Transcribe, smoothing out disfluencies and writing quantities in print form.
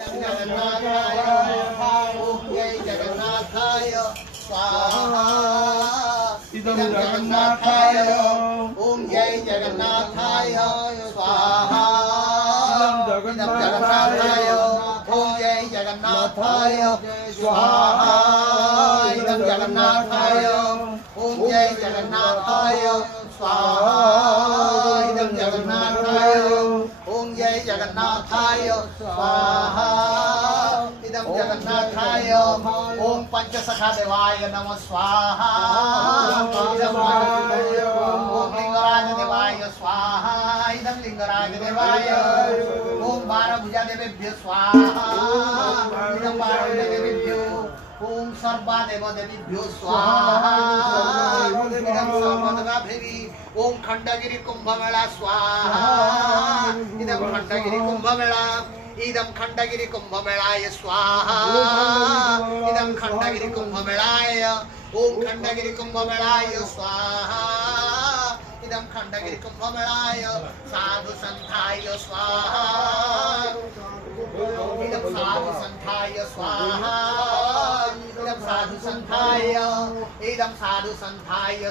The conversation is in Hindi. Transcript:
जगन्नाथाय ओम जय जगन्नाथाय स्वाहा इदं जगन्नाथाय ओम जय जगन्नाथाय स्वाहा इदं इदं जगन्नाथाय ओम जय जगन्नाथाय स्वाहा इदं जगन्नाथाय ओम जय जगन्नाथाय स्वाहा इदं जगन्नाथाय ओम जय जगन्नाथाय स्वाहा इदं जगन्नाथाय ओम पंचसखा देवाय नमः स्वाहा इदं ओम लिंगराज देवाय स्वाहा इदं लिंगराज देवाय ओम बारभुजा देवेभ्यो स्वाहा इदं बारभुजा देवेभ्यो ओम सर्वा देव देवीभ्यो स्वाहा इदं सर्वदेवाभ्यो ओम खंडगिरि कुंभमेला स्वाहा इदं खंडगिरि कुंभमेला इदं खंडगिरि कुंभमेलाय स्वाहा इदं खंडगिरि कुंभमेलाय ओम खंडगिरि कुंभमेलाय स्वाहा इदं खंडगिरि कुंभमेलाय साधु संथाय स्वाहा इदं साधु संथाय स्वाहा इदं साधु संथाय इदं साधु संथाय